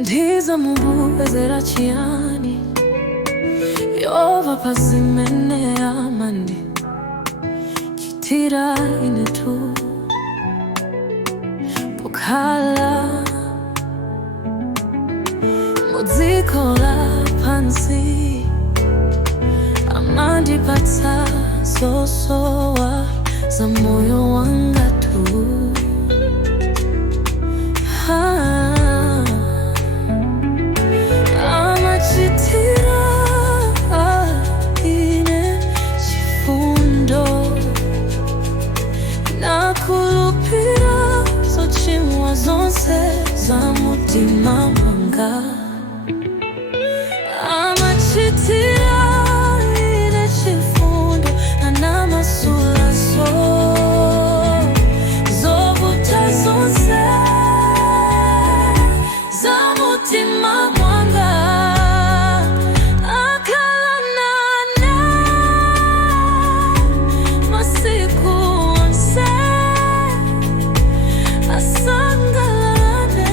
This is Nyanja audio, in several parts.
Ndiza Mubwezera Chiyani Yehovah pazimene amandi Chiyani Ine tu Pokala Mudziko lapansi amandi patsa zosowa za moyo wanga tu. Amachitira ine chifundo nakulupira zochimwa zonse za mutima mwanga. Amachitira ine chifundo namasula zovuta zonse za mutima mwanga. Akala nane masiku onse asangalane.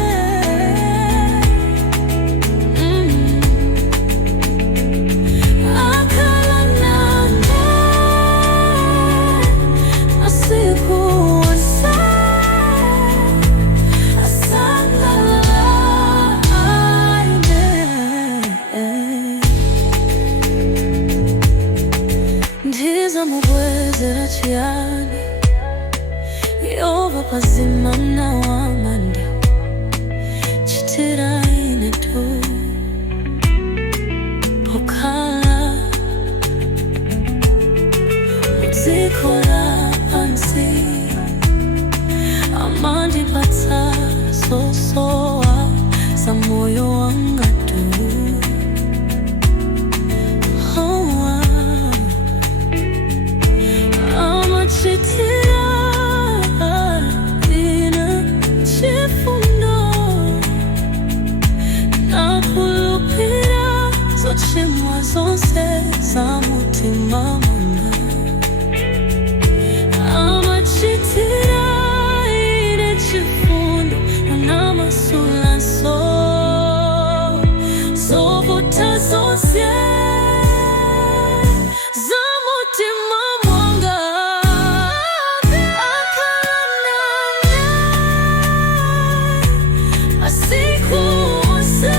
Akala nane masiku onse Ndiza Mubwezera Chiyani Yehovah pazimana wamanda Chiyani Ine tu Pokala mudziko lapansi amandi patsa zosowa za moyo wanga tu. Amachitira ine chifundo nakulupira zochimwa zonse za mutima mwanga. Amachitira ine chifundo namasula zovuta zonse za mutima mwanga. Akala nane masiku onse